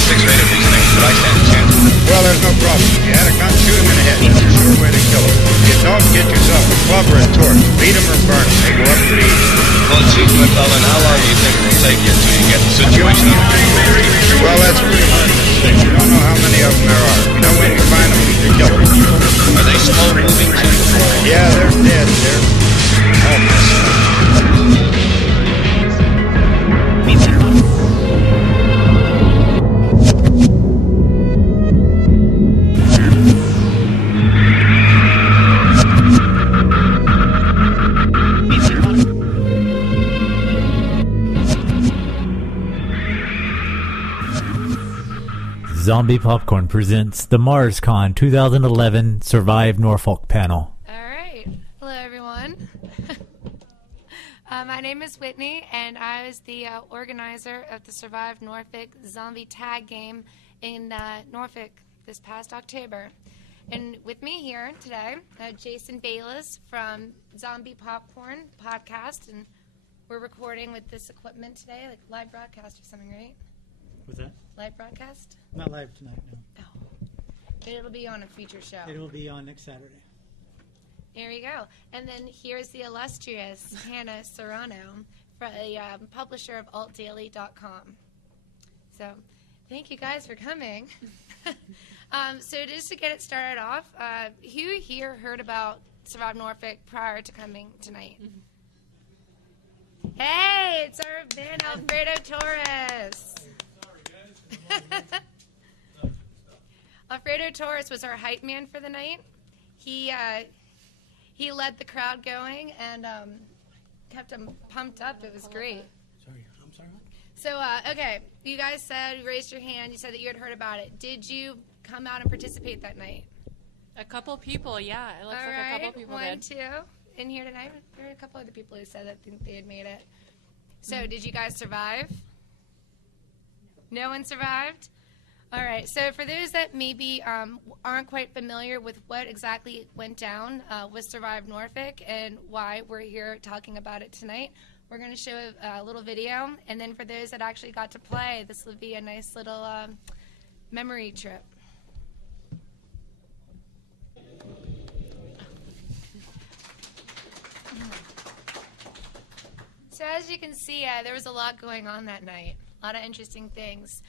6 or 8 of these things, but I stand a chance. Well, there's no problem. If you had a gun, shoot him in the head. That's a sure way to kill him. If you don't, get yourself a club or a torch. Beat him or burn him. They go up pretty easy. Well, Chief McClellan, how long do you think it will take you until you get the situation under control? Well, that's pretty hard to say. You don't know how many of them there are. You know, when you find them, you kill them. Are they slow-moving, Chief? Yeah, they're dead. They're all messed up. Zombie Popcorn presents the MarCon 2011 Survive Norfolk panel. All right. Hello, everyone. My name is Whitney, and I was the organizer of the Survive Norfolk zombie tag game in Norfolk this past October. And with me here today, Jason Bayless from Zombie Popcorn podcast, and we're recording with this equipment today, like live broadcast or something, right? What's that? Live broadcast? Not live tonight, no. Oh. But it'll be on a future show. It will be on next Saturday. There you go. And then here's the illustrious Hannah Serrano, publisher of AltDaily.com. So thank you guys for coming. So just to get it started off, who here heard about Survive Norfolk prior to coming tonight? Hey, it's our man Alfredo Torres. Alfredo Torres was our hype man for the night. He led the crowd going and kept them pumped up. It was great. Sorry, I'm sorry. So, okay, you guys said, you raised your hand, you said that you had heard about it. Did you come out and participate that night? A couple people, yeah. It looks like a couple people One, did. two. In here tonight, there were a couple other people who said that they had made it. So, did you guys survive? No one survived? All right. So for those that maybe aren't quite familiar with what exactly went down with Survive Norfolk and why we're here talking about it tonight, we're going to show a little video. And then for those that actually got to play, this will be a nice little memory trip. So as you can see, there was a lot going on that night. A lot of interesting things.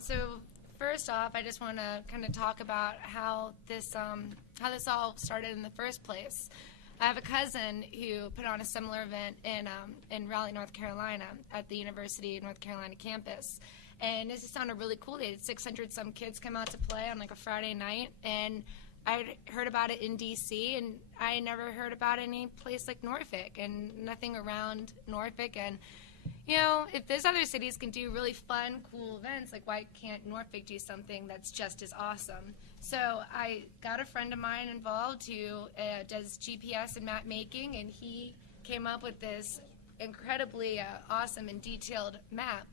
So first off, I just want to kind of talk about how this all started in the first place. I have a cousin who put on a similar event in Raleigh, North Carolina, at the University of North Carolina campus. And this just sounded really cool. They had 600 some kids come out to play on like a Friday night, and I heard about it in D.C., and I never heard about any place like Norfolk and nothing around Norfolk. And you know, if those other cities can do really fun, cool events, like why can't Norfolk do something that's just as awesome? So I got a friend of mine involved who does GPS and map making, and he came up with this incredibly awesome and detailed map.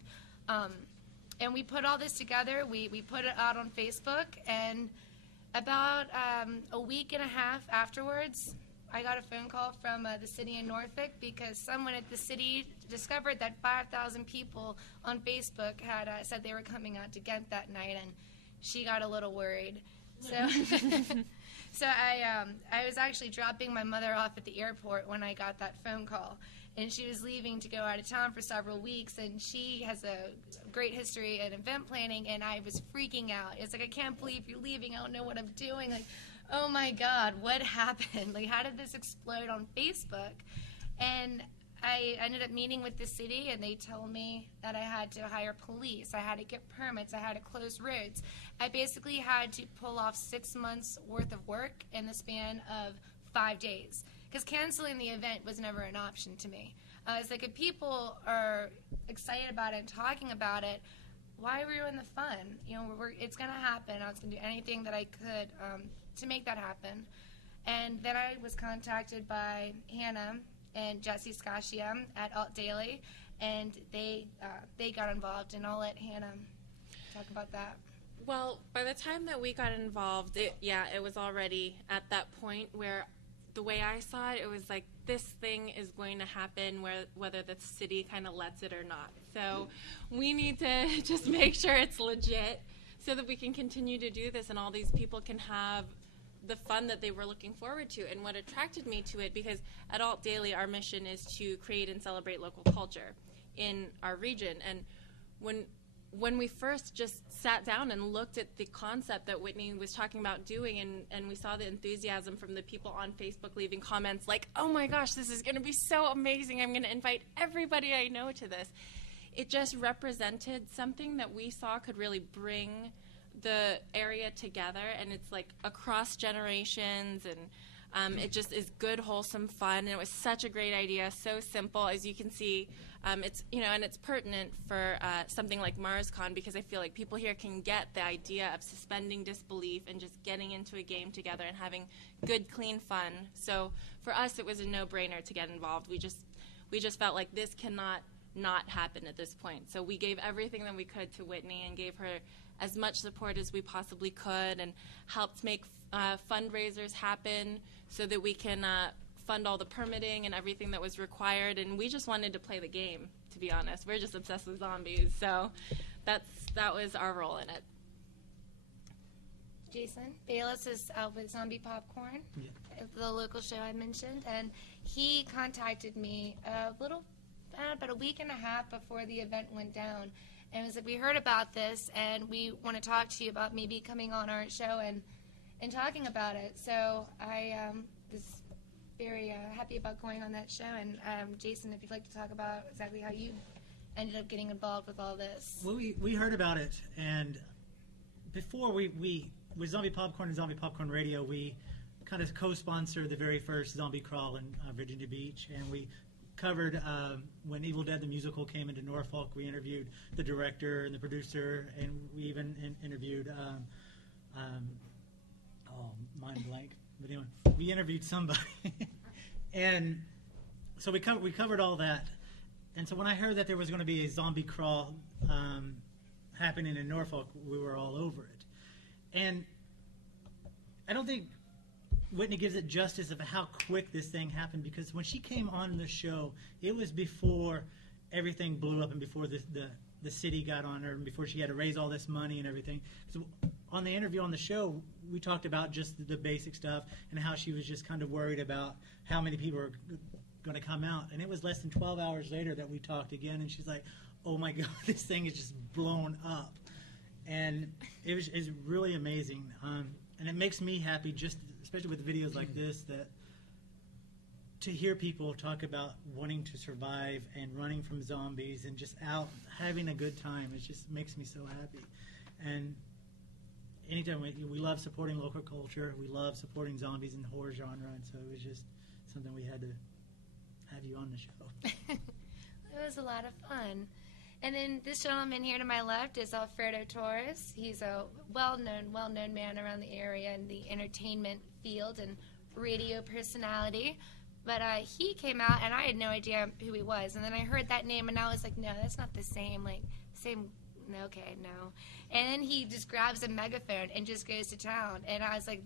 And we put all this together. We put it out on Facebook, and about a week and a half afterwards, I got a phone call from the city in Norfolk because someone at the city discovered that 5,000 people on Facebook had said they were coming out to Ghent that night, and she got a little worried. So, I was actually dropping my mother off at the airport when I got that phone call, and she was leaving to go out of town for several weeks, and she has a great history in event planning, and I was freaking out. It's like, I can't believe you're leaving. I don't know what I'm doing. Like, oh my God, what happened? Like, how did this explode on Facebook? And I ended up meeting with the city, and they told me that I had to hire police. I had to get permits. I had to close roads. I basically had to pull off 6 months worth of work in the span of 5 days, because canceling the event was never an option to me. It's like, if people are excited about it and talking about it, why ruin the fun? You know, it's going to happen. I was going to do anything that I could to make that happen. And then I was contacted by Hannah and Jesse Scasia at AltDaily, and they got involved, and I'll let Hannah talk about that. Well, by the time that we got involved, it was already at that point where the way I saw it, it was like, this thing is going to happen whether the city kind of lets it or not. So we need to just make sure it's legit so that we can continue to do this and all these people can have the fun that they were looking forward to. And what attracted me to it, because at AltDaily our mission is to create and celebrate local culture in our region. And when we first just sat down and looked at the concept that Whitney was talking about doing, and we saw the enthusiasm from the people on Facebook leaving comments like, oh my gosh, this is going to be so amazing, I'm going to invite everybody I know to this. It just represented something that we saw could really bring the area together, and it's like across generations, and it just is good, wholesome fun, and it was such a great idea, so simple. As you can see, it's, you know, and it's pertinent for something like MarCon, because I feel like people here can get the idea of suspending disbelief and just getting into a game together and having good, clean fun. So for us, it was a no-brainer to get involved. We just felt like this cannot not happen at this point. So we gave everything that we could to Whitney and gave her as much support as we possibly could, and helped make fundraisers happen so that we can fund all the permitting and everything that was required. And we just wanted to play the game, to be honest. We're just obsessed with zombies, so that was our role in it. Jason Bayless is with Zombie Popcorn, the local show I mentioned, and he contacted me about a week and a half before the event went down, and was like, we heard about this, and we want to talk to you about maybe coming on our show and talking about it. So I was very happy about going on that show, and Jason, if you'd like to talk about exactly how you ended up getting involved with all this. Well, we heard about it, and before we with Zombie Popcorn and Zombie Popcorn Radio, we kind of co-sponsored the very first zombie crawl in Virginia Beach, and we covered when Evil Dead the musical came into Norfolk. We interviewed the director and the producer, and we even interviewed mind blank, but anyway, we interviewed somebody. And so we covered all that. And so when I heard that there was going to be a zombie crawl happening in Norfolk, we were all over it. And I don't think Whitney gives it justice of how quick this thing happened, because when she came on the show, it was before everything blew up and before the city got on her and before she had to raise all this money and everything. So on the interview on the show, we talked about just the basic stuff and how she was just kind of worried about how many people are going to come out. And it was less than 12 hours later that we talked again, and she's like, oh my God, this thing is just blown up. And it's really amazing. And it makes me happy, just especially with videos like this, that to hear people talk about wanting to survive and running from zombies and just out having a good time. It just makes me so happy. And anytime we love supporting local culture, we love supporting zombies and horror genre, and so it was just something we had to have you on the show. It was a lot of fun. And then this gentleman here to my left is Alfredo Torres. He's a well-known man around the area in the entertainment field and radio personality. But he came out, and I had no idea who he was. And then I heard that name, and I was like, no, that's not the same. Okay, no. And then he just grabs a megaphone and just goes to town. And I was like,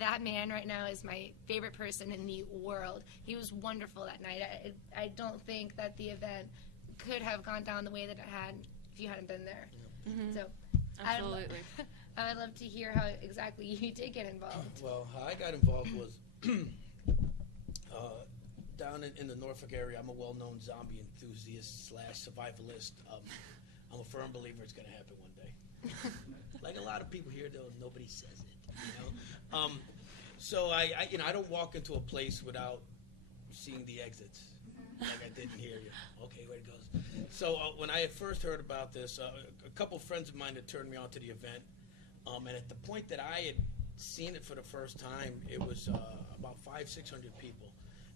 that man right now is my favorite person in the world. He was wonderful that night. I don't think that the event could have gone down the way that it had if you hadn't been there. Yeah. Mm-hmm. So absolutely. I would love to hear how exactly you did get involved. Well, how I got involved was down in the Norfolk area. I'm a well-known zombie enthusiast / survivalist. I'm a firm believer it's going to happen one day. Like a lot of people here, though, nobody says it. You know? So I don't walk into a place without seeing the exits. Like I didn't hear you. Okay, where it goes. So when I had first heard about this, a couple friends of mine had turned me on to the event. And at the point that I had seen it for the first time, it was about 500-600 people.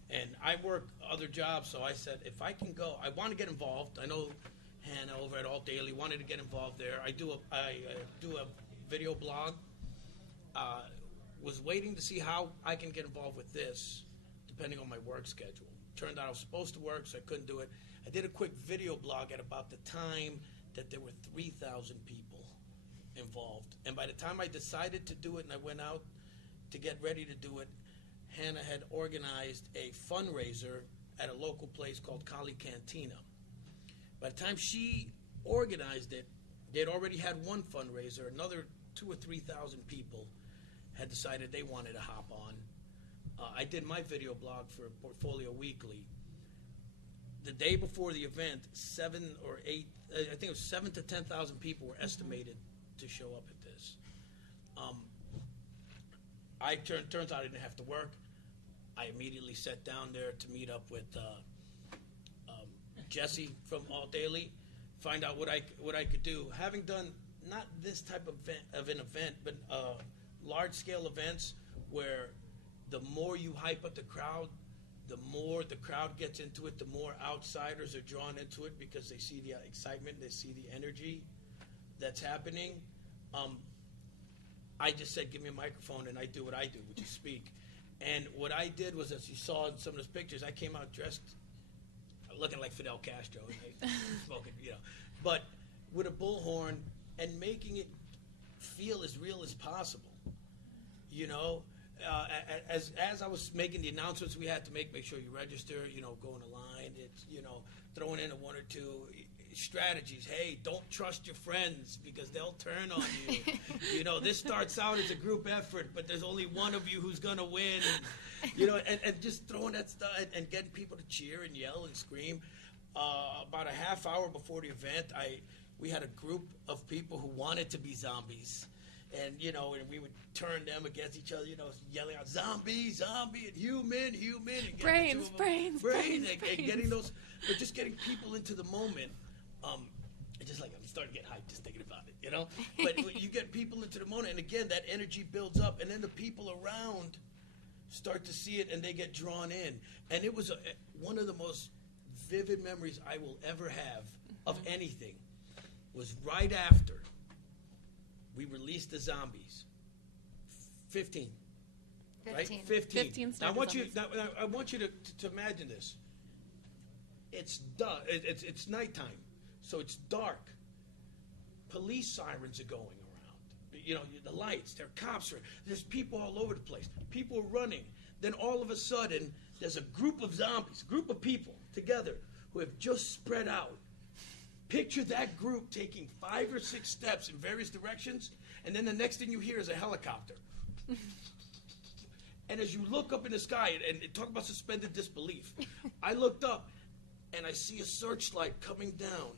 And I work other jobs, so I said, if I can go, I want to get involved. I know Hannah over at AltDaily wanted to get involved there. I do a video blog. Was waiting to see how I can get involved with this, depending on my work schedule. Turned out I was supposed to work, so I couldn't do it. I did a quick video blog at about the time that there were 3,000 people involved. And by the time I decided to do it and I went out to get ready to do it, Hannah had organized a fundraiser at a local place called Kali Cantina. By the time she organized it, they'd already had one fundraiser. Another 2,000 or 3,000 people had decided they wanted to hop on. I did my video blog for Portfolio Weekly. The day before the event, 7 or 8, I think it was 7 to 10,000 people were estimated to show up at this. Turns out I didn't have to work. I immediately sat down there to meet up with Jesse from AltDaily, find out what I could do. Having done not this type of an event, but large-scale events where the more you hype up the crowd, the more the crowd gets into it, the more outsiders are drawn into it because they see the excitement, they see the energy that's happening. I just said, give me a microphone, and I do what I do, which is speak. And what I did was, as you saw in some of those pictures, I came out dressed, looking like Fidel Castro, smoking, but with a bullhorn and making it feel as real as possible. As I was making the announcements we had to make sure you register, go in a line. It's, throwing in a 1 or 2 strategies. Hey, don't trust your friends because they'll turn on you. This starts out as a group effort, but there's only one of you who's going to win. And just throwing that stuff and getting people to cheer and yell and scream. About a half hour before the event, we had a group of people who wanted to be zombies. And, and we would turn them against each other, yelling out, zombie, zombie, and human, and brains. And getting those, but just getting people into the moment. Just like I'm starting to get hyped just thinking about it, But you get people into the moment, and again, that energy builds up, and then the people around start to see it, and they get drawn in. And it was one of the most vivid memories I will ever have of anything was right after we released the zombies. 15. Right? 15. Now, I want you to imagine this. It's it's nighttime, so it's dark. Police sirens are going around. The lights, there are cops, there's people all over the place. People are running. Then all of a sudden, there's a group of zombies, a group of people together who have just spread out. Picture that group taking 5 or 6 steps in various directions, and then the next thing you hear is a helicopter. And as you look up in the sky, and talk about suspended disbelief, I looked up, and I see a searchlight coming down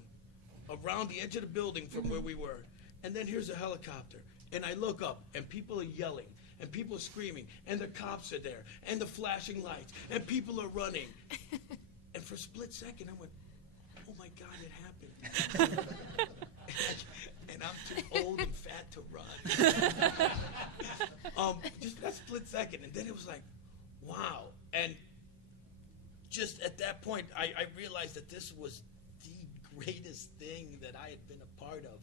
around the edge of the building from where we were. And then here's a helicopter. And I look up, and people are yelling, and people are screaming, and the cops are there, and the flashing lights, and people are running. And for a split second, I went, oh my God, it happened. And I'm too old and fat to run. Just that split second. And then it was like, wow. And just at that point, I realized that this was the greatest thing that I had been a part of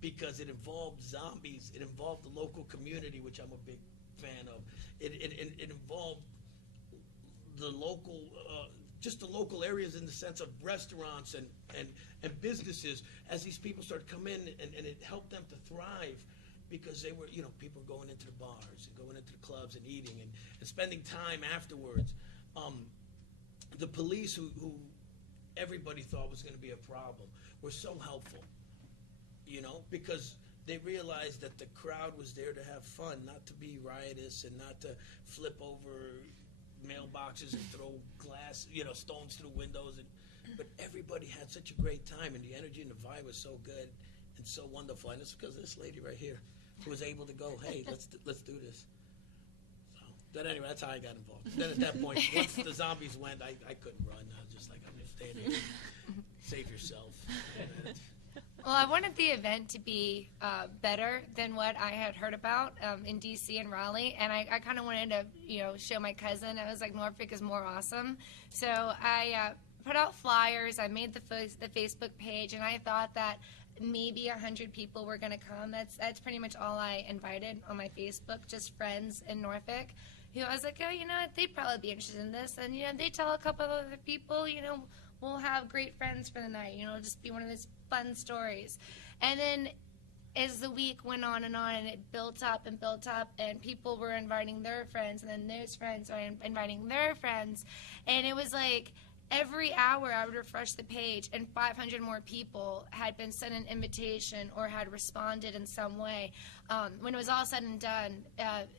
because it involved zombies. It involved the local community, which I'm a big fan of. It involved the local just the local areas in the sense of restaurants and businesses as these people started to come in, and it helped them to thrive because they were, people going into the bars and going into the clubs and eating and spending time afterwards. The police, who everybody thought was going to be a problem, were so helpful, because they realized that the crowd was there to have fun, not to be riotous and not to flip over mailboxes and throw glass, stones through windows. But everybody had such a great time, and the energy and the vibe was so good and so wonderful. And it's because of this lady right here who was able to go, hey, let's do this. So, but anyway, that's how I got involved. Then at that point, once the zombies went, I couldn't run. I was just like, I'm just staying here. Save yourself. Well, I wanted the event to be better than what I had heard about in D.C. and Raleigh, and I kind of wanted to, show my cousin. I was like, Norfolk is more awesome. So I put out flyers. I made the Facebook page, and I thought that maybe 100 people were going to come. That's pretty much all I invited on my Facebook, just friends in Norfolk. I was like, oh, they'd probably be interested in this, and they tell a couple of other people, we'll have great friends for the night. It'll just be one of those fun stories. And then as the week went on, and it built up, and people were inviting their friends, and then those friends were inviting their friends. And it was like every hour I would refresh the page, and 500 more people had been sent an invitation or had responded in some way. When it was all said and done,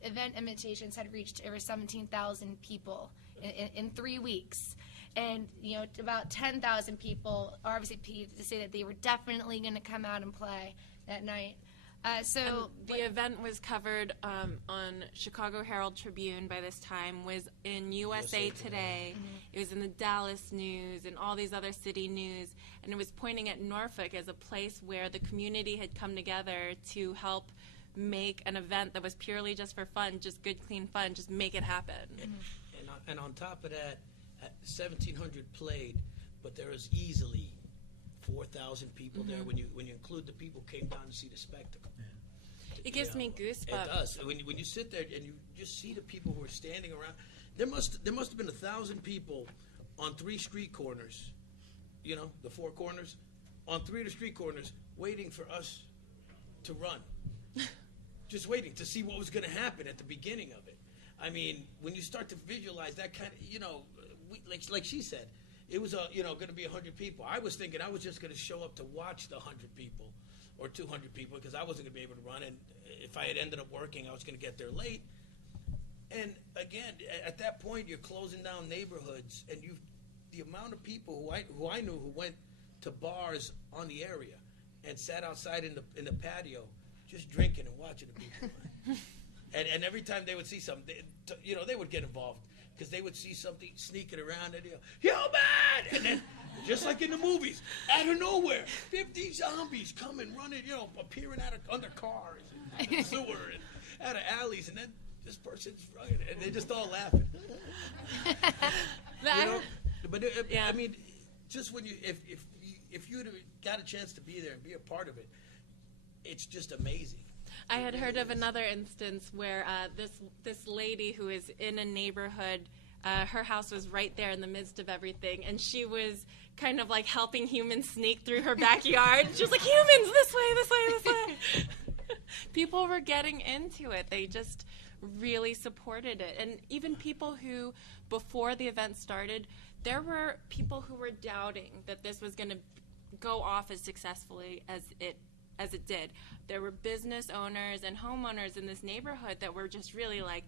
event invitations had reached over 17,000 people in 3 weeks. And, about 10,000 people obviously to say that they were definitely going to come out and play that night. So the event was covered on Chicago Herald Tribune by this time, was in USA Today. Mm-hmm. It was in the Dallas News and all these other city news, and it was pointing at Norfolk as a place where the community had come together to help make an event that was purely just for fun, just good, clean fun, just make it happen. And on top of that, 1,700 played, but there was easily 4,000 people there when you include the people who came down to see the spectacle. It gives me goosebumps. It does. When you sit there and you just see the people who are standing around, there must have been 1,000 people on 3 street corners, the 4 corners, on 3 of the street corners, waiting for us to run, just waiting to see what was going to happen at the beginning of it. I mean, when you start to visualize that kind of, like she said, it was going to be 100 people. I was thinking I was just going to show up to watch the 100 people or 200 people because I wasn't going to be able to run. And if I had ended up working, I was going to get there late. And again, at that point, you're closing down neighborhoods, and the amount of people who I knew who went to bars on the area and sat outside in the patio, just drinking and watching the people run. And every time they would see something, they would get involved. Because they would see something sneaking around and yo, man! And then, just like in the movies, out of nowhere, 50 zombies coming, running, appearing under cars and the sewer and out of alleys, and then this person's running, and they're just all laughing. But I mean, just when if you'd got a chance to be there and be a part of it, it's just amazing. I had heard of another instance where this lady who is in a neighborhood, her house was right there in the midst of everything, and she was kind of like helping humans sneak through her backyard. She was like, humans, this way, this way, this way. People were getting into it. They just really supported it. And even people who, before the event started, there were people who were doubting that this was going to go off as successfully as it did. There were business owners and homeowners in this neighborhood that were just really like,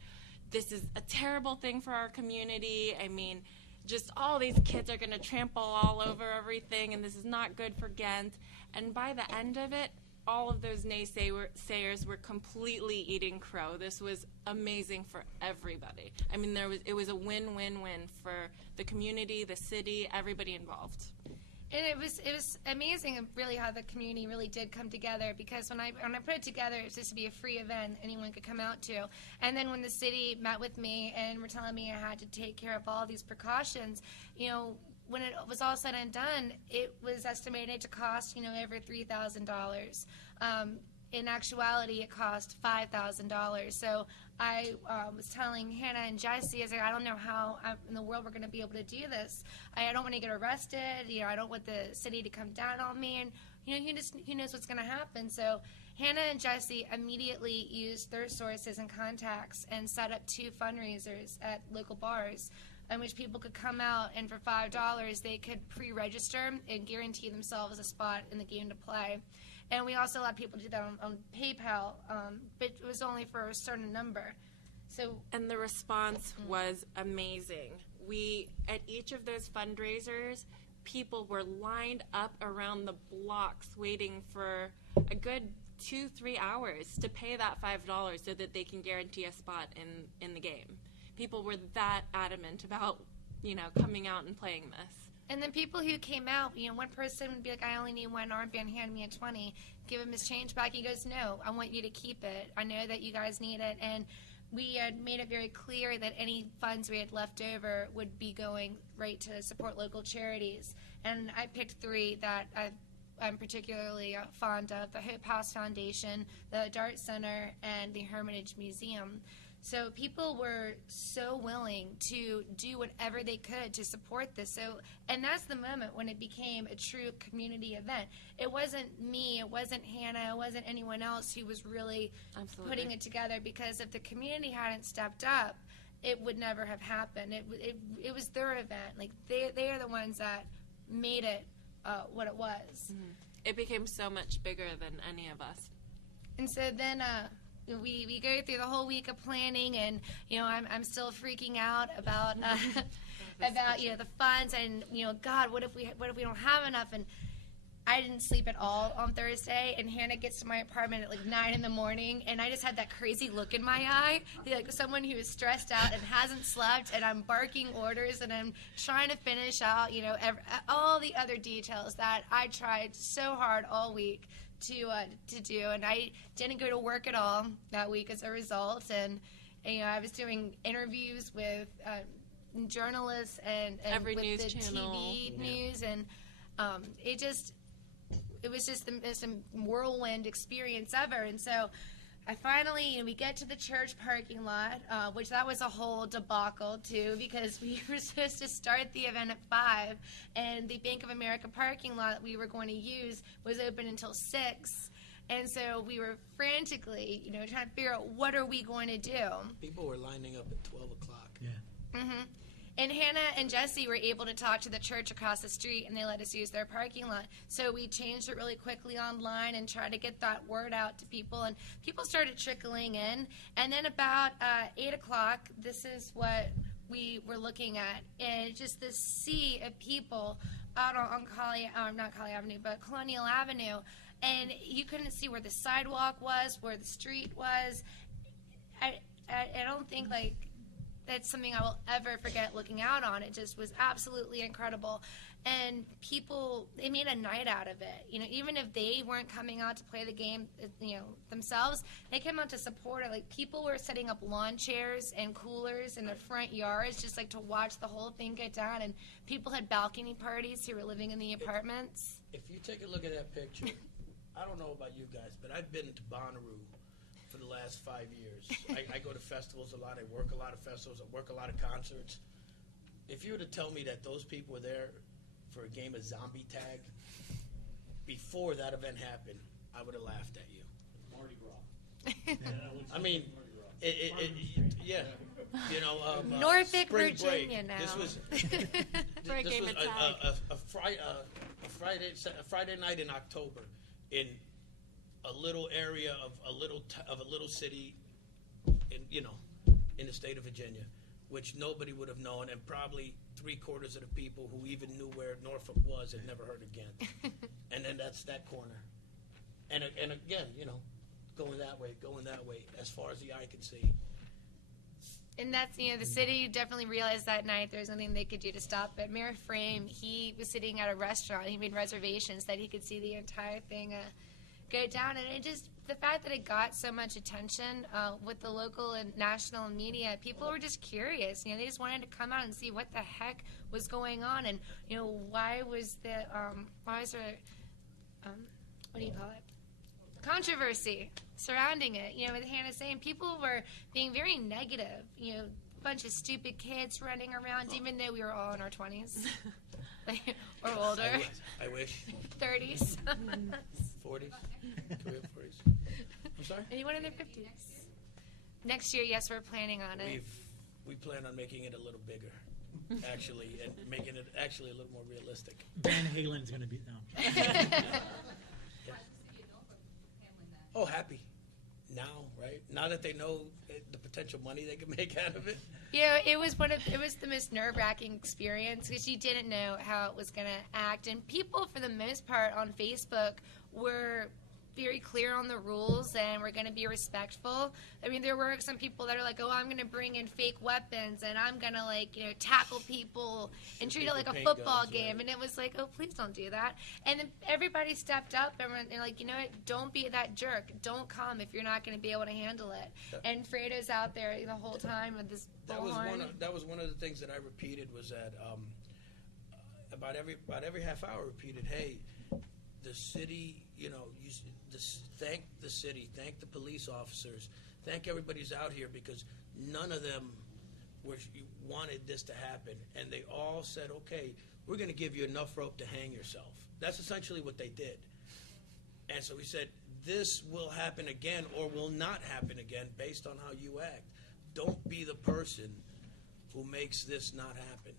this is a terrible thing for our community. I mean, just all these kids are going to trample all over everything, and this is not good for Ghent. And by the end of it, all of those naysayers were completely eating crow. This was amazing for everybody. I mean, it was a win-win-win for the community, the city, everybody involved. And it was amazing, really, how the community really did come together. Because when I put it together, it was just to be a free event anyone could come out to. And then when the city met with me and were telling me I had to take care of all these precautions, when it was all said and done, it was estimated to cost over $3,000. In actuality, it cost $5,000. So I was telling Hannah and Jesse, I was like, I don't know how in the world we're going to be able to do this. I don't want to get arrested. I don't want the city to come down on me. And who knows what's going to happen. So Hannah and Jesse immediately used their sources and contacts and set up 2 fundraisers at local bars in which people could come out, and for $5 they could pre-register and guarantee themselves a spot in the game to play. And we also allowed people to do that on PayPal, but it was only for a certain number. And the response was amazing. At each of those fundraisers, people were lined up around the blocks waiting for a good 2-3 hours to pay that $5 so that they can guarantee a spot in the game. People were that adamant about, coming out and playing this. And then people who came out, one person would be like, I only need one armband, hand me a 20. Give him his change back. He goes, no, I want you to keep it. I know that you guys need it. And we had made it very clear that any funds we had left over would be going right to support local charities. And I picked 3 that I'm particularly fond of: the Hope House Foundation, the Dart Center, and the Hermitage Museum. So people were so willing to do whatever they could to support this. And that's the moment when it became a true community event. It wasn't me, it wasn't Hannah, it wasn't anyone else who was really putting it together, because if the community hadn't stepped up it would never have happened. It was their event. Like they are the ones that made it what it was. It became so much bigger than any of us. And so then we go through the whole week of planning, and I'm still freaking out about about the funds, and God, what if we don't have enough? And I didn't sleep at all on Thursday, and Hannah gets to my apartment at like 9 in the morning, and I just had that crazy look in my eye, like someone who is stressed out and hasn't slept, and I'm barking orders, and I'm trying to finish out, all the other details that I tried so hard all week to do, and I didn't go to work at all that week as a result, and I was doing interviews with journalists and every with news the channel. TV news, and it was just the most whirlwind experience ever. And so I finally, we get to the church parking lot, which that was a whole debacle too, because we were supposed to start the event at 5, and the Bank of America parking lot that we were going to use was open until 6. And so we were frantically, trying to figure out what are we going to do. People were lining up at 12 o'clock. Yeah. Mm-hmm. And Hannah and Jesse were able to talk to the church across the street, and they let us use their parking lot. So we changed it really quickly online and tried to get that word out to people. And people started trickling in. And then about 8 o'clock, this is what we were looking at. And just this sea of people out on not Collie Avenue, but Colonial Avenue. And you couldn't see where the sidewalk was, where the street was. I don't think, that's something I will ever forget looking out on. It just was absolutely incredible. And people, they made a night out of it. Even if they weren't coming out to play the game, themselves, they came out to support it. Like, people were setting up lawn chairs and coolers in their front yards just, to watch the whole thing get down. And people had balcony parties who were living in the apartments. If you take a look at that picture, I don't know about you guys, but I've been to Bonnaroo for the last 5 years. I go to festivals a lot. I work a lot of festivals. I work a lot of concerts. If you were to tell me that those people were there for a game of zombie tag before that event happened, I would have laughed at you. Mardi Gras. I mean, yeah. Norfolk, spring Virginia break. now. This was For a this game was of tag. a Friday night in October in a little area of a little city in the state of Virginia, which nobody would have known, and probably 3/4 of the people who even knew where Norfolk was had never heard again. And then that's that corner, and again, going that way as far as the eye can see. And that's, the city definitely realized that night there was nothing they could do to stop it. Mayor Frame, he was sitting at a restaurant. He made reservations that he could see the entire thing go down. And it just, the fact that it got so much attention with the local and national media, people were just curious. They just wanted to come out and see what the heck was going on, and why was there what do you call it? Controversy surrounding it. With Hannah saying people were being very negative. A bunch of stupid kids running around, even though we were all in our 20s or older. I wish. 30s. 40s. Career 40s. I'm sorry? Anyone in their 50s? Next year, yes, we're planning on it. We plan on making it a little bigger, actually, and making it actually a little more realistic. Van Halen's going to be down. Yeah. Oh, happy. Now, right? Now that they know the potential money they can make out of it. It was the most nerve-wracking experience because you didn't know how it was going to act, and people, for the most part, on Facebook were very clear on the rules and we're going to be respectful. I mean, there were some people that are like, oh, I'm going to bring in fake weapons and I'm going to tackle people and treat it like a football game. Right. And it was like, oh, please don't do that. And then everybody stepped up and they're like, you know what, don't be that jerk. Don't come if you're not going to be able to handle it. And Fredo's out there the whole time with this bullhorn. That was one of the things that I repeated was that about every half hour repeated, hey, the city, thank the city, thank the police officers, thank everybody who's out here because none of them wanted this to happen. And they all said, okay, we're going to give you enough rope to hang yourself. That's essentially what they did. And so we said, this will happen again or will not happen again based on how you act. Don't be the person who makes this not happen.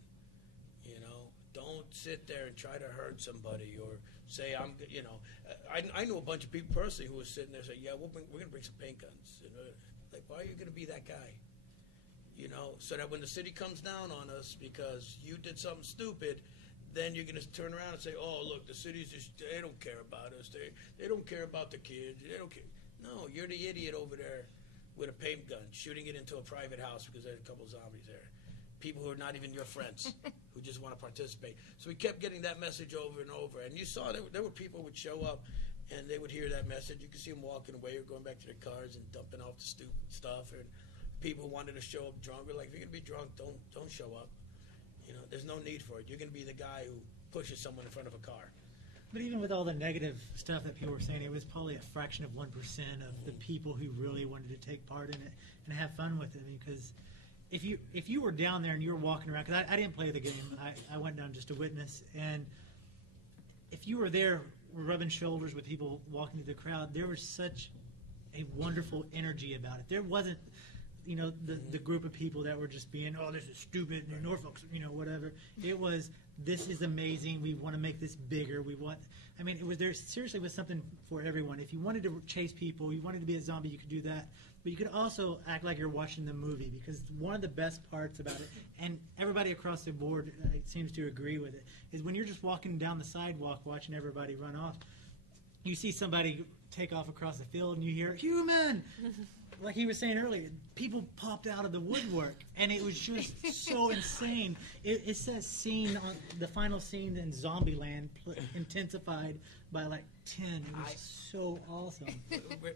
You know, don't sit there and try to hurt somebody or say I know a bunch of people personally who were sitting there saying, yeah, we're going to bring some paint guns. You know, like, why are you going to be that guy? You know, so that when the city comes down on us because you did something stupid, then you're going to turn around and say, oh, look, the city's just, they don't care about us. They don't care about the kids. They don't care. No, you're the idiot over there with a paint gun shooting it into a private house because there's a couple of zombies there. People who are not even your friends who just want to participate. So we kept getting that message over and over. And you saw there were people who would show up and they would hear that message. You could see them walking away or going back to their cars and dumping off the stupid stuff. And people who wanted to show up drunk were like, if you're going to be drunk, don't show up. You know, there's no need for it. You're going to be the guy who pushes someone in front of a car. But even with all the negative stuff that people were saying, it was probably a fraction of 1% of the people who really wanted to take part in it and have fun with it. I mean, because if you were down there and you were walking around, because I didn't play the game, I went down just to witness, and if you were there rubbing shoulders with people walking through the crowd, there was such a wonderful energy about it. There wasn't, you know, the group of people that were just being, oh, this is stupid, and Norfolk's, you know, whatever. It was, this is amazing. We want to make this bigger. There seriously was something for everyone. If you wanted to chase people, you wanted to be a zombie, you could do that. But you could also act like you're watching the movie, because one of the best parts about it, and everybody across the board seems to agree with it, is when you're just walking down the sidewalk watching everybody run off, you see somebody take off across the field and you hear, human! Like he was saying earlier, people popped out of the woodwork, and it was just so insane. It says scene on the final scene in Zombieland intensified by like 10. It was so awesome.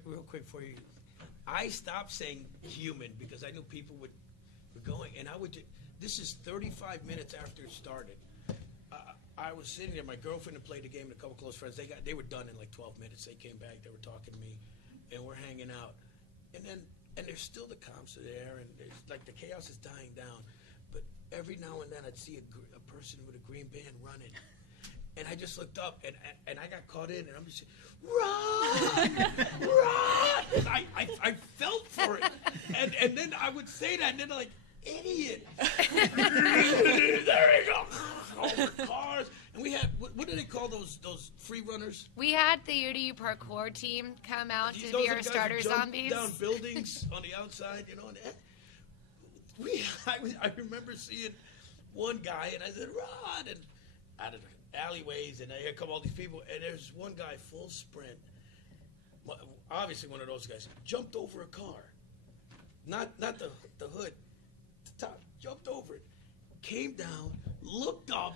Real quick for you, I stopped saying human because I knew people were going, and this is 35 minutes after it started. I was sitting there. My girlfriend had played the game and a couple close friends. They were done in like 12 minutes. They came back. They were talking to me, and we're hanging out. And there's still the comps are there, and there's like the chaos is dying down. But every now and then I'd see a person with a green band running. And I just looked up, and I got caught in, and I'm just saying, run, run! I felt for it. And then I would say that, and then I'm like, idiot. There you go. Over cars. And we had, what do they call those free runners? We had the UDU parkour team come out to be our starter zombies. Down buildings on the outside, you know. And I remember seeing one guy, and I said, run! And out of the alleyways, and here come all these people, and there's one guy full sprint. Obviously, one of those guys jumped over a car, not the hood, the top. Jumped over it, came down, looked up,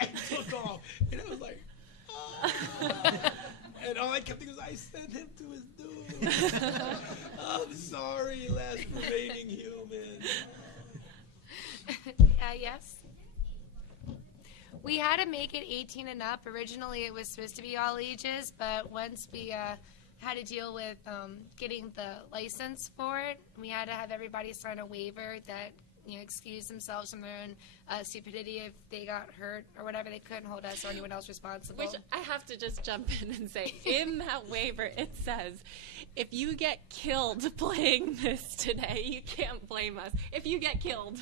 and took off. And it was like, oh. And all I kept thinking was, I sent him to his doom. I'm sorry, last remaining human. Yes. We had to make it 18 and up. Originally, it was supposed to be all ages, but once we had to deal with getting the license for it, we had to have everybody sign a waiver that, you know, excuse themselves from their own stupidity if they got hurt or whatever. They couldn't hold us or anyone else responsible. Which I have to just jump in and say, in that waiver, it says, if you get killed playing this today, you can't blame us. If you get killed.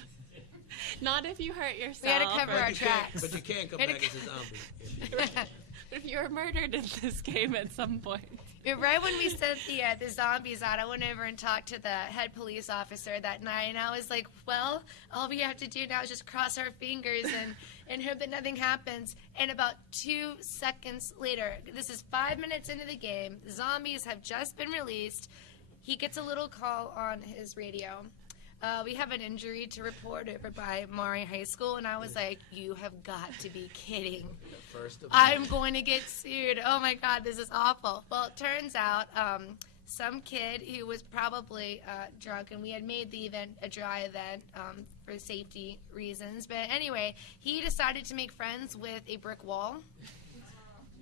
Not if you hurt yourself. We had to cover our tracks. But you can't come back as a zombie. Right. But if you were murdered in this game at some point. Right when we sent the zombies out, I went over and talked to the head police officer that night, and I was like, well, all we have to do now is just cross our fingers and hope that nothing happens. And about 2 seconds later, this is 5 minutes into the game, the zombies have just been released. He gets a little call on his radio. We have an injury to report over by Maury High School, and I was like, you have got to be kidding. I'm going to get sued. Oh, my God, this is awful. Well, it turns out some kid who was probably drunk, and we had made the event a dry event for safety reasons. But anyway, he decided to make friends with a brick wall.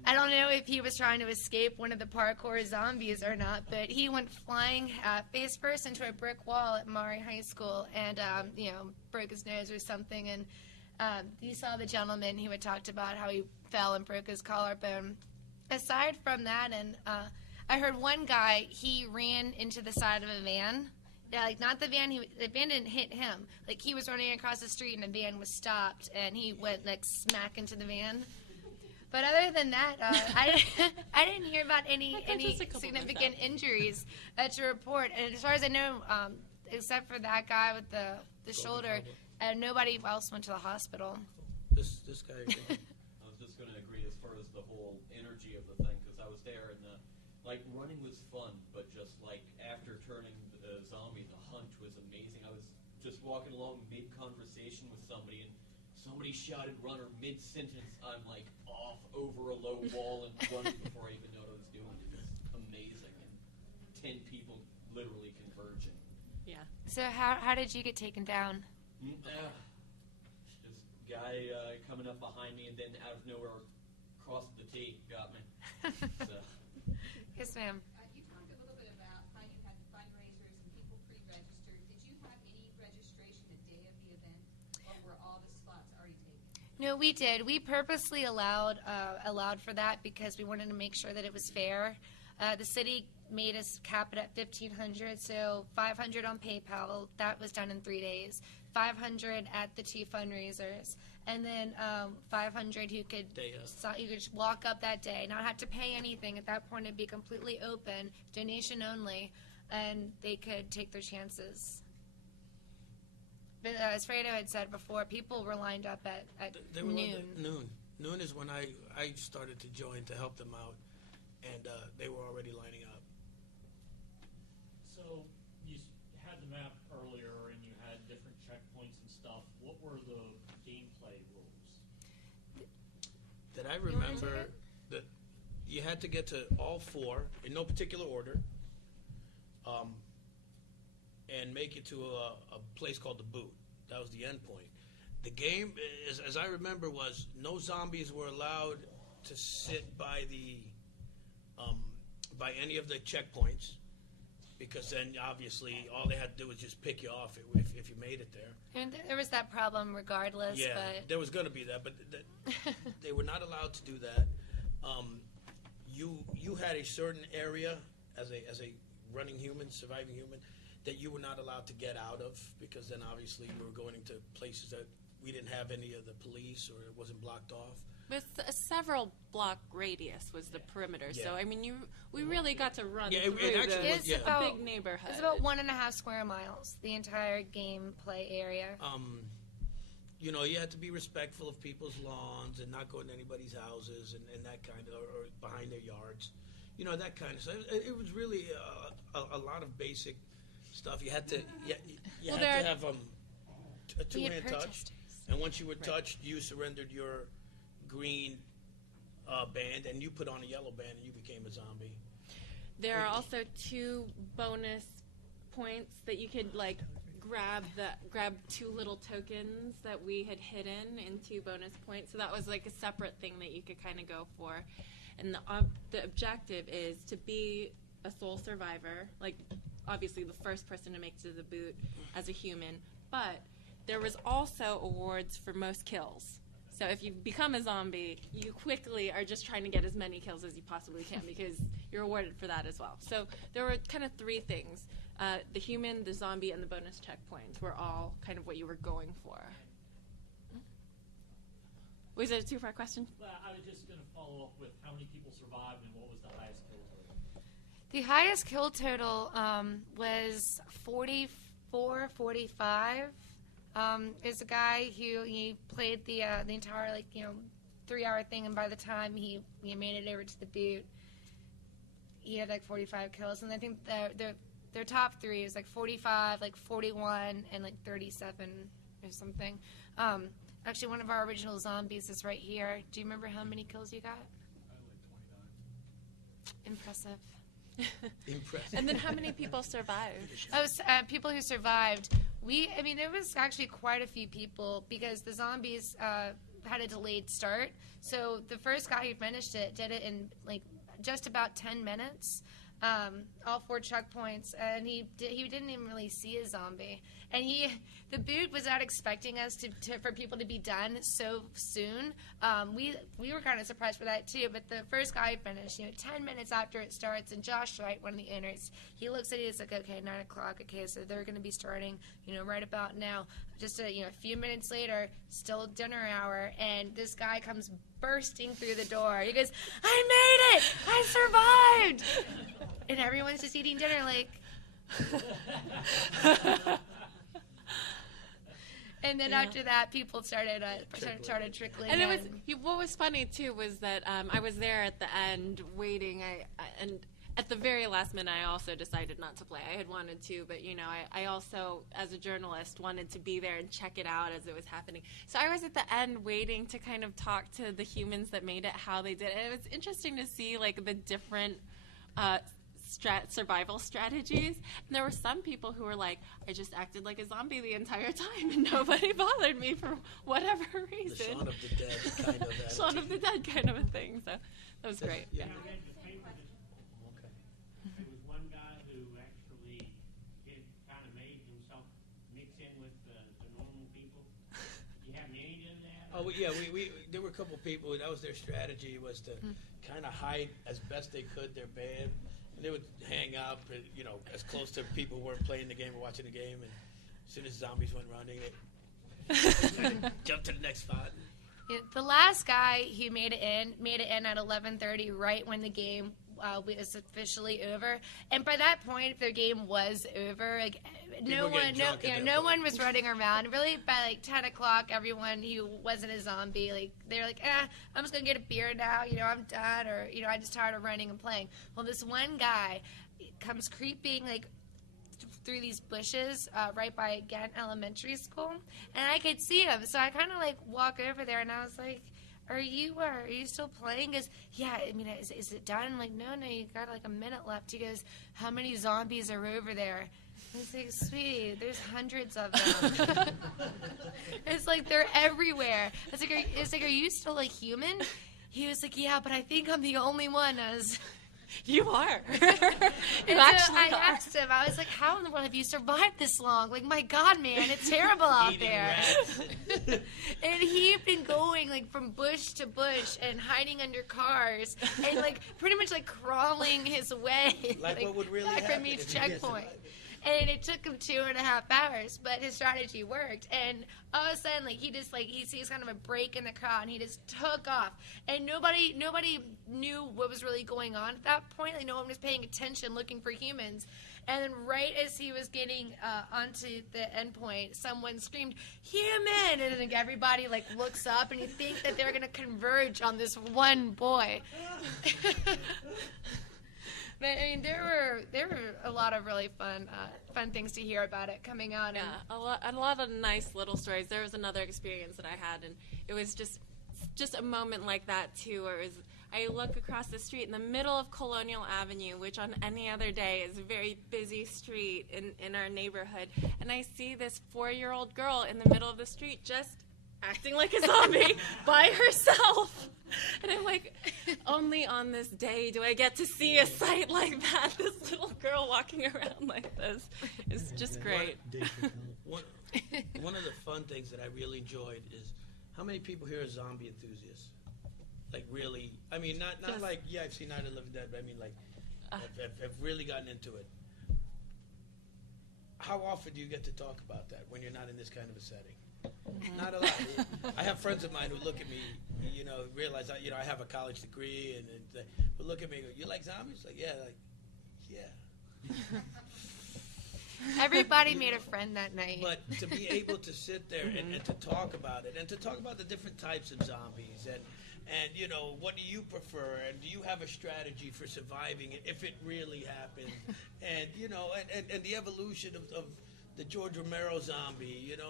I don't know if he was trying to escape one of the parkour zombies or not, but he went flying face first into a brick wall at Maury High School and, broke his nose or something. And you saw the gentleman who had talked about how he fell and broke his collarbone. Aside from that, and I heard one guy, he ran into the side of a van Yeah, like not the van. The van didn't hit him. Like he was running across the street and the van was stopped, and he went like smack into the van. But other than that, I didn't hear about any significant injuries to report. And as far as I know, except for that guy with the shoulder, nobody else went to the hospital. This guy. I was just going to agree as far as the whole energy of the thing, because I was there and like running was fun, but just like after turning the zombie, the hunt was amazing. I was just walking along mid-conversation with somebody, and somebody shouted "runner" mid-sentence. I'm like off over a low wall and running before I even know what I was doing. It was amazing, and 10 people literally converging. Yeah. So how did you get taken down? Just guy coming up behind me, and then out of nowhere, crossed the T, got me. So. Yes, ma'am. You talked a little bit about how you had fundraisers and people pre-registered. Did you have any registration the day of the event, or were all the spots already taken? No, we did. We purposely allowed for that because we wanted to make sure that it was fair. The city made us cap it at $1,500, so $500 on PayPal. That was done in 3 days. $500 at the 2 fundraisers, and then $500 you could just walk up that day, not have to pay anything. At that point, it'd be completely open, donation only, and they could take their chances. But as Fredo had said before, people were lined up at They were noon. Noon. Noon is when I started to join to help them out, and they were already lining up. So you had the map earlier, and you had different checkpoints and stuff. What were the gameplay rules? That I remember that you had to get to all 4 in no particular order, and make it to a place called the boot. That was the end point. The game, as I remember, was no zombies were allowed to sit by by any of the checkpoints, because then obviously all they had to do was just pick you off if you made it there. And there was that problem regardless. Yeah, but there was going to be that, but they were not allowed to do that. You had a certain area as a running human, surviving human, that you were not allowed to get out of, because then obviously you were going into places that we didn't have any of the police, or it wasn't blocked off. With a several block radius was the perimeter, so I mean, we really got to run through the big neighborhood. It's about 1.5 square miles, the entire gameplay area. You know, you had to be respectful of people's lawns and not go into anybody's houses and that kind of, or behind their yards. You know, that kind of stuff. It was really a lot of basic stuff. You had to have a 2-hand touch, and once you were touched, you surrendered your green band, and you put on a yellow band, and you became a zombie. There are also 2 bonus points that you could like grab 2 little tokens that we had hidden in 2 bonus points. So that was like a separate thing that you could kind of go for. And the objective is to be a sole survivor, like obviously the first person to make it to the boot as a human, but there was also awards for most kills. So if you become a zombie, you quickly are just trying to get as many kills as you possibly can, because you're awarded for that as well. So there were kind of 3 things. The human, the zombie, and the bonus checkpoints were all kind of what you were going for. Was it a 2-part question? Well, I was just going to follow up with how many people survived and what was the highest kill total? The highest kill total was 44, 45. Is a guy who he played the entire 3-hour thing, and by the time he made it over to the boot, he had like 45 kills, and I think their top 3 is like 45, like 41, and like 37 or something. Actually, one of our original zombies is right here. Do you remember how many kills you got? I had like 29. Impressive. Impressive. And then how many people survived? People who survived. There was actually quite a few people, because the zombies had a delayed start. So the first guy who finished it did it in like just about 10 minutes. all 4 checkpoints, and he didn't even really see a zombie. And the boot was not expecting us for people to be done so soon. We were kind of surprised for that too. But the first guy finished, 10 minutes after it starts, and Josh Wright, one of the owners, he looks at it. He's like, okay, 9 o'clock. Okay, so they're going to be starting, right about now. Just a few minutes later, still dinner hour, and this guy comes bursting through the door. He goes, I made it! I survived! And everyone's just eating dinner like... And then after that, people started trickling and in. it was what was funny too was that I was there at the end waiting. And at the very last minute, I also decided not to play. I had wanted to, but I also, as a journalist, wanted to be there and check it out as it was happening. So I was at the end waiting to kind of talk to the humans that made it, how they did it. And it was interesting to see like the different survival strategies. And there were some people who were like, I just acted like a zombie the entire time and nobody bothered me for whatever reason. The Shaun of the Dead kind of attitude. Shaun of the Dead kind of a thing. So that was great. Yeah. Okay. There was one guy who actually kind of made himself mix in with the normal people. Do you have any of that? Oh, yeah, we there were a couple people, that was their strategy, was to kind of hide as best they could their band. And they would hang out, as close to people who weren't playing the game or watching the game. And as soon as zombies went running, they jumped to the next spot. Yeah, the last guy who made it in at 11:30, right when the game was officially over. And by that point, the game was over. Like no one was running around. Really, by like 10 o'clock, everyone who wasn't a zombie, like they're like, I'm just gonna get a beer now. I'm done, or I'm just tired of running and playing. Well, this one guy comes creeping like through these bushes right by Ghent Elementary School, and I could see him. So I kind of like walk over there, and I was like, Are you still playing? He goes, yeah, is it done? I'm like, no, you got like a minute left. He goes, how many zombies are over there? I was like, sweetie, there's hundreds of them. It's like they're everywhere. It's like, are you still like human? He was like, yeah, but I think I'm the only one. You are. I asked him, I was like, how in the world have you survived this long? Like, my God, man, it's terrible out there. And he'd been going, like, from bush to bush and hiding under cars and, like, pretty much, like, crawling his way. Like what would really back happen from each if you checkpoint. And it took him 2.5 hours, but his strategy worked. And all of a sudden, like he sees kind of a break in the crowd, and he just took off. And nobody knew what was really going on at that point. Like no one was paying attention, looking for humans. And then right as he was getting onto the end point, someone screamed, "Human!" And then everybody like looks up, and you think that they're gonna converge on this one boy. But I mean, there were a lot of really fun things to hear about it coming out. Yeah, a lot of nice little stories. There was another experience that I had, and it was just a moment like that too, where I look across the street in the middle of Colonial Avenue, which on any other day is a very busy street in our neighborhood, and I see this 4-year-old girl in the middle of the street just acting like a zombie by herself. And I'm like, only on this day do I get to see a sight like that. This little girl walking around like this. It's just great. One of the fun things that I really enjoyed is how many people here are zombie enthusiasts? Like really, I mean, not like, yeah, I've seen Night of the Living Dead, but I mean like, have really gotten into it. How often do you get to talk about that when you're not in this kind of a setting? Not a lot. I have friends of mine who look at me, realize I have a college degree, but look at me. You like zombies? Like yeah. Everybody made a friend that night. But to be able to sit there and to talk about it, and to talk about the different types of zombies, and what do you prefer, and do you have a strategy for surviving it if it really happened, and and the evolution of the George Romero zombie, and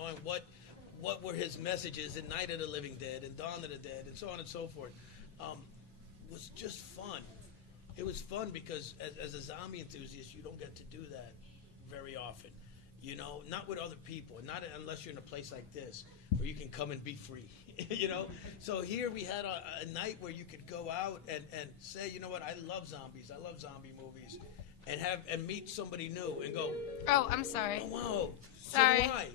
what were his messages in Night of the Living Dead and Dawn of the Dead and so on and so forth, was just fun. It was fun because as a zombie enthusiast, you don't get to do that very often. Not with other people, not unless you're in a place like this where you can come and be free. So here we had a night where you could go out and say, you know what, I love zombies. I love zombie movies. and meet somebody new and go, Oh, I'm sorry. oh, wow, Sorry. so do I.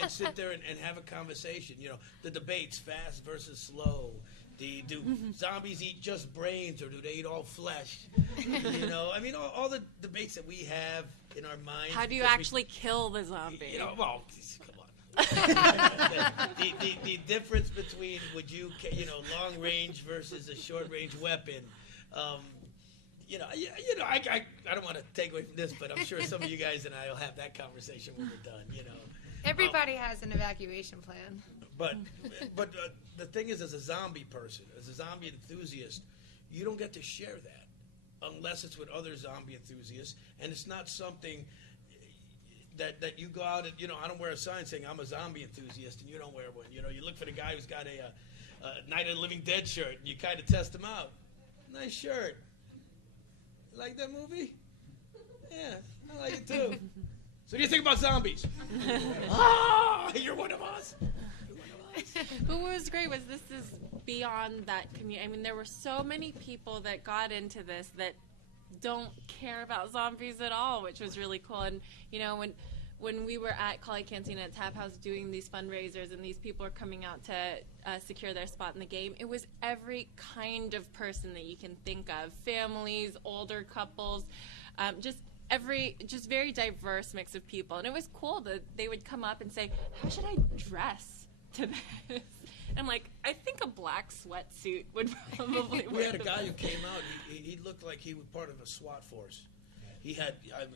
And sit there and have a conversation. You know, the debates, fast versus slow. Do zombies eat just brains, or do they eat all flesh? You know, I mean, all the debates that we have in our minds. How do you actually kill the zombie? You know, well, come on. the difference between long range versus a short range weapon. You know, I don't want to take away from this, but I'm sure some of you guys and I will have that conversation when we're done. You know, Everybody has an evacuation plan. But the thing is, as a zombie person, as a zombie enthusiast, you don't get to share that unless it's with other zombie enthusiasts, and it's not something that you go out and, I don't wear a sign saying I'm a zombie enthusiast, and you don't wear one. You know, you look for the guy who's got a Night of the Living Dead shirt, and you kind of test him out. Nice shirt. You like that movie? Yeah, I like it too. So what do you think about zombies? You're one of us. What was great was this is beyond that community. I mean, there were so many people that got into this that don't care about zombies at all, which was really cool. And, when we were at Collie Cantina at Tap House doing these fundraisers and these people are coming out to secure their spot in the game, it was every kind of person that you can think of. Families, older couples, just very diverse mix of people. And it was cool that they would come up and say, how should I dress to this? And I'm like, I think a black sweatsuit would probably work. We had a guy who came out, he looked like he was part of a SWAT force. He had,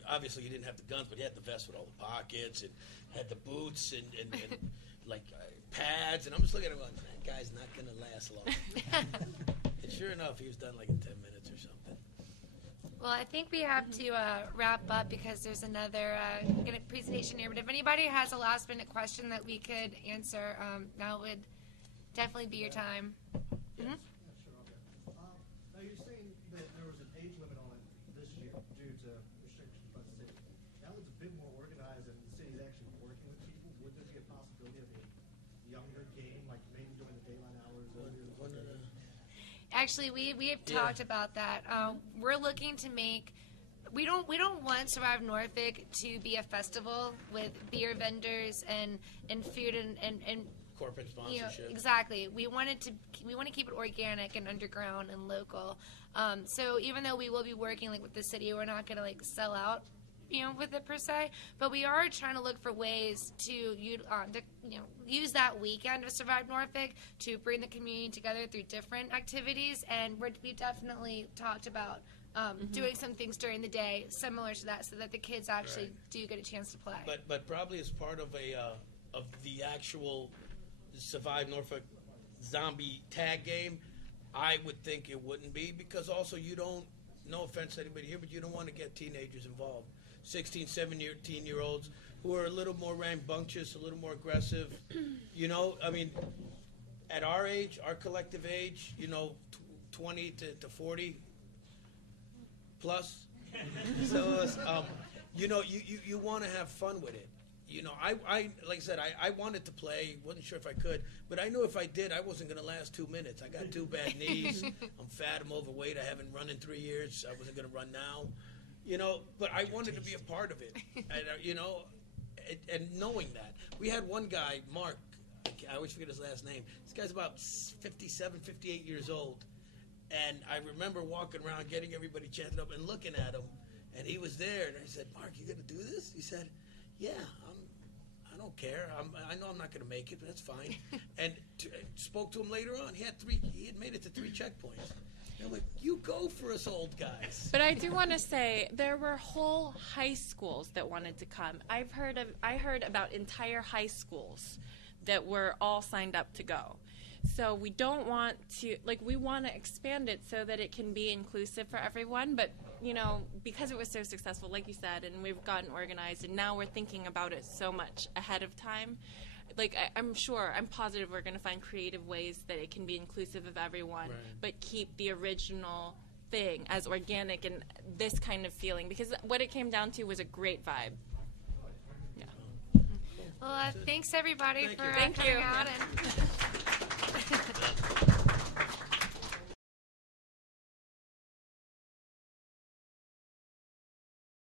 obviously he didn't have the guns, but he had the vest with all the pockets and had the boots and pads. And I'm just looking at him going, that guy's not going to last long. And sure enough, he was done like in 10 minutes or something. Well, I think we have to wrap up because there's another presentation here. But if anybody has a last-minute question that we could answer, now would definitely be your time. Yeah, sure, okay. Now, you're saying that there was an age limit on it this year due to restrictions by the city. Now it's a bit more organized and the city's actually working with people. Would there be a possibility of a younger game, like maybe during the daylight hours? Actually, we have talked about that. We're looking to make. We don't want Survive Norfolk to be a festival with beer vendors and food and corporate sponsorship. Exactly. We want to keep it organic and underground and local. So even though we will be working with the city, we're not going to sell out, with it per se. But we are trying to look for ways to use that weekend of Survive Norfolk to bring the community together through different activities. And we've definitely talked about doing some things during the day similar to that, so that the kids actually do get a chance to play. But probably as part of of the actual Survive Norfolk zombie tag game, I would think it wouldn't be, because also you don't, no offense to anybody here, but you don't want to get teenagers involved. 16, 17-year-olds who are a little more rambunctious, a little more aggressive. I mean, at our age, our collective age, 20 to 40 plus. So, you want to have fun with it. I like I said, I wanted to play, wasn't sure if I could, but I knew if I did, I wasn't going to last 2 minutes. I got 2 bad knees. I'm fat, I'm overweight, I haven't run in 3 years. I wasn't going to run now. But I wanted to be a part of it. And, and knowing that. We had one guy, Mark, I always forget his last name. This guy's about 57, 58 years old. And I remember walking around, getting everybody chanted up and looking at him. And he was there. And I said, Mark, you going to do this? He said, yeah, I don't care. I know I'm not going to make it, but that's fine. And spoke to him later on. He had made it to 3 checkpoints. And I'm like, you go for us old guys. But I do want to say there were whole high schools that wanted to come. I heard about entire high schools that were all signed up to go. So we don't want to, we want to expand it so that it can be inclusive for everyone. But, because it was so successful, like you said, and we've gotten organized, and now we're thinking about it so much ahead of time. I'm positive we're going to find creative ways that it can be inclusive of everyone, but keep the original thing as organic and this kind of feeling. Because what it came down to was a great vibe. Yeah. Well, thanks everybody for Thank coming you. out. And